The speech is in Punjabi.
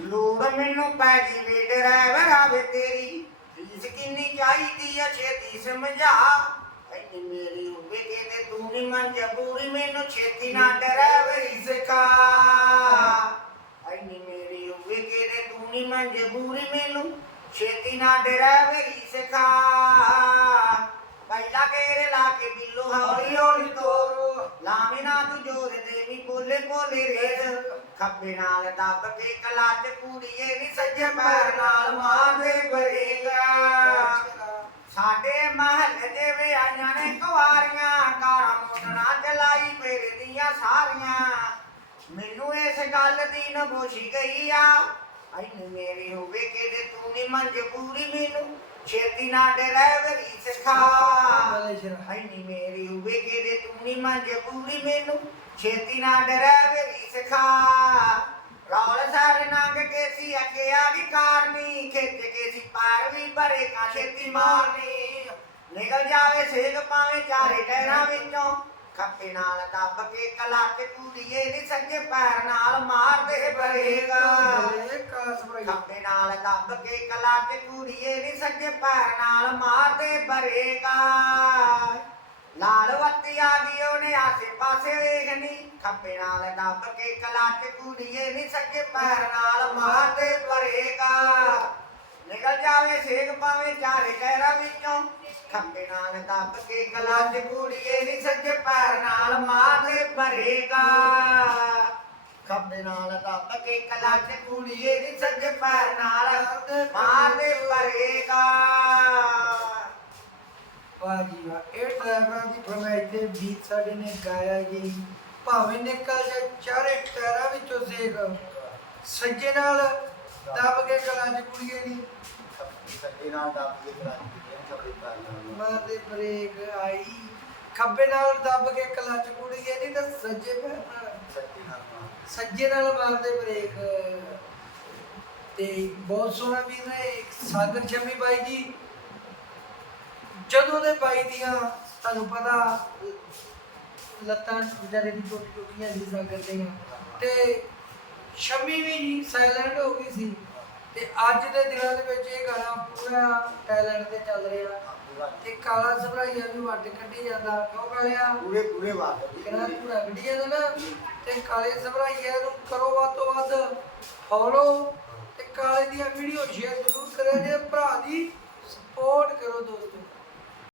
ਲੋੜ ਮੈਨੂੰ ਪੈ ਗਈ ਵੇ ਡਰਾਈਵਰ ਆਵੇ ਤੇਰੀ। ਫੀਸ ਕਿੰਨੀ ਚਾਹੀਦੀ ਆ ਛੇਤੀ ਸਮਝਾ। ਐਨੀ ਮੇਰੀ ਹੋਵੇ ਕਿਤੇ ਤੂੰ ਨਹੀਂ ਮਜਬੂਰੀ ਮੈਨੂੰ ਛੇਤੀ ਨਾ ਡਰਾਈਵਰੀ ਸਿਖਾ। ਐਨੀ ਮੇਰੀ ਹੋਵੇ ਕਿਤੇ ਤੂੰ ਨਹੀਂ ਮਜਬੂਰੀ ਮੈਨੂੰ ਛੇਤੀ ਨਾ ਡਰਾਈਵਰੀ ਸਿਖਾ। ਪਹਿਲਾ ਗੇਰ ਲਾ ਕੇ ਬਿੱਲੋ ਹੌਲੀ ਹੌਲੀ ਤੋਰ। ਲਾਵੇਂ ਨਾ ਤੂੰ ਜੋਰ ਦੇਵੀ ਬੋਲੇ ਬੋਲੇ ਰੇਸ। ਖੱਬੇ ਨਾਲ ਦੱਬ ਕੇ ਕਲਾਟ ਕੁੜੀਏ ਨੀ ਸੱਜੇ ਪੈਰ ਨਾਲ ਮਾਰਦੇ ਬਰੇਗਾ ਸਾਡੇ ਮਹੱਲੇ ਦੇ ਵੇ ਆਈਆਂ ਨੇ ਕੁਵਾਰੀਆਂ ਕਾਰਾਂ ਮੋਟਰਾਂ ਚਲਾਈ ਮੇਰੇ ਦੀਆਂ ਸਾਰੀਆਂ। ਮੈਨੂੰ ਇਸ ਗੱਲ ਦੀ ਨਬੋਸ਼ੀ ਗਈ ਆ ਐਨੀ ਮੇਰੀ ਹੋਵੇ ਕਿਤੇ ਤੂੰ ਨੀ ਮਜਬੂਰੀ ਮੈਨੂੰ? ਛੇਤੀ ਨਾ ਡਰਾਈਵਰੀ ਸਿਖਾ। ਐਨੀ ਮੇਰੀ ਹੋਵੇ ਕਿਤੇ ਤੂੰ ਨੀ ਮਜਬੂਰੀ ਮੈਨੂੰ? ਛੇਤੀ ਨਾ ਡਰਾਈਵਰੀ ਸਿਖਾ। ਰੌਲ ਸਾਰੇ ਨੰਗ ਕੇ ਅੱਗੇ ਆ ਗਈ ਕਾਰਨੀ ਖਿੱਚ ਕੇ ਪਾਰ ਵੀ ਭਰੇ ਕਾ ਛੇਤੀ ਮਾਰਨੀ। ਨਿਕਲ ਜਾਵੇ ਸੇਕ ਪਾਵੇਂ ਚਾਰੇ ਟਹਿਰਾਂ ਵਿੱਚੋਂ। ਖੱਪੇ ਨਾਲ ਦੱਬ ਕੇ ਕਲਾਚ ਕੂੜੀਏ ਨੀ ਸੱਜੇ ਪੈਰ ਨਾਲ ਮਾਰਦੇ ਬਰੇਗਾ ਖੱਬੇ ਨਾਲ ਦੱਬ ਕੇ ਕਲਾਚ ਕੂੜੀਏ ਨੀ ਸੱਜੇ ਪੈਰ ਨਾਲ ਮਾਰਦੇ ਬਰੇਗਾ ਲਾਲ ਆਸੇ ਪਾਸੇ ਵੇਖਣੀ ਖੱਬੇ ਨਾਲ ਦੱਬ ਕੇ ਕਲਾਚ ਕੂੜੀਏ ਨੀ ਸੱਜੇ ਪੈਰ ਨਾਲ ਮਾਰਦੇ ਬਰੇਗਾ ਨਿਕਲ ਜਾਵੇ ਸੇਕ ਪਾਵੇਂ ਚਾਰੇ ਕਹਿਰਾਂ ਵਿੱਚੋਂ। ਖੱਬੇ ਨਾਲ ਦੱਬ ਕੇ ਕਲਾਚ ਕੂੜੀਏ ਨੀ ਸੱਜੇ ਪੈਰ ਨਾਲ ਮਾਰਦੇ ਬਰੇਗਾ ਖੱਬੇ ਨਾਲ ਦੱਬ ਕੇ ਕਲਾਚ ਕੂੜੀਏ ਨੀ ਸੱਜੇ ਪੈਰ ਨਾਲ ਮਾਰਦੇ ਵਾਹ ਜੀ ਵਾਹ ਇਹ ਡਰਾਈਵਰਾਂ ਦੀ ਫਰਮਾਇਸ਼ ਦੇ ਗੀਤ ਸਾਡੇ ਨੇ ਗਾਇਆ ਜੀ। ਭਾਵੇਂ ਨਿਕਲ ਜਾ ਚਾਰੇ ਟਾਇਰਾਂ ਵਿੱਚੋਂ ਸੇਕ ਸੱਜੇ ਨਾਲ ਦੱਬ ਕੇ 'ਚ ਕੁੜੀਏ ਨਹੀਂ ਸੱਜੇ ਨਾਲ ਦੱਬ ਕੇ ਨਾਲ। ਮਾਰਦੇ ਬ੍ਰੇਕ ਆਈ। ਖੱਬੇ ਨਾਲ ਦੱਬ ਕੇ ਕਲਚ ਕੁੜੀਏ ਨਹੀਂ ਤਾਂ ਸੱਜੇ ਪੈਰ ਨਾਲ। ਸੱਜੇ ਨਾਲ ਮਾਰਦੇ ਬ੍ਰੇਕ। ਤੇ ਬਹੁਤ ਸੋਹਣਾ ਵੀ ਨੇ ਸਾਗਰ ਸ਼ਮੀ ਬਾਈ ਜੀ। ਜਦੋਂ ਦੇ ਬਾਈ ਦੀਆਂ ਤੁਹਾਨੂੰ ਪਤਾ ਲੱਤਾਂ ਵਿਚਾਰੇ ਦੀ ਟੁੱਟ ਟੁੱਟੀਆਂ ਸੀ ਸਾਗਰ ਦੀਆਂ ਤੇ ਸ਼ਮੀ ਵੀ ਜੀ ਸਾਇਲੈਂਟ ਹੋ ਗਈ ਸੀ। ਤੇ ਅੱਜ ਦੇ ਦਿਨਾਂ ਦੇ ਵਿੱਚ ਇਹ ਗਾਣਾ ਪੂਰਾ ਟੈਲੈਂਟ ਤੇ ਚੱਲ ਰਿਹਾ। ਤੇ ਕਾਲਾ ਸਭਰਾਈਆ ਵੀ ਵੱਟ ਕੱਢੀ ਜਾਂਦਾ ਕਿਉਂ ਕਾਲਿਆ? ਪੂਰੇ ਪੂਰੇ ਵਾਰ ਕਿਹੜਾ ਪੂਰਾ ਕੱਢੀ ਜਾਂਦਾ ਨਾ। ਤੇ ਕਾਲੇ ਸਭਰਾਈਆ ਨੂੰ ਕਰੋ ਵੱਧ ਤੋਂ ਵੱਧ ਫੋਲੋ ਤੇ ਕਾਲੇ ਦੀਆਂ ਵੀਡੀਓ ਸ਼ੇਅਰ ਜ਼ਰੂਰ ਕਰਿਆ ਜੇ ਭਰਾ ਦੀ ਸਪੋਰਟ ਕਰੋ ਦੋਸਤੋ।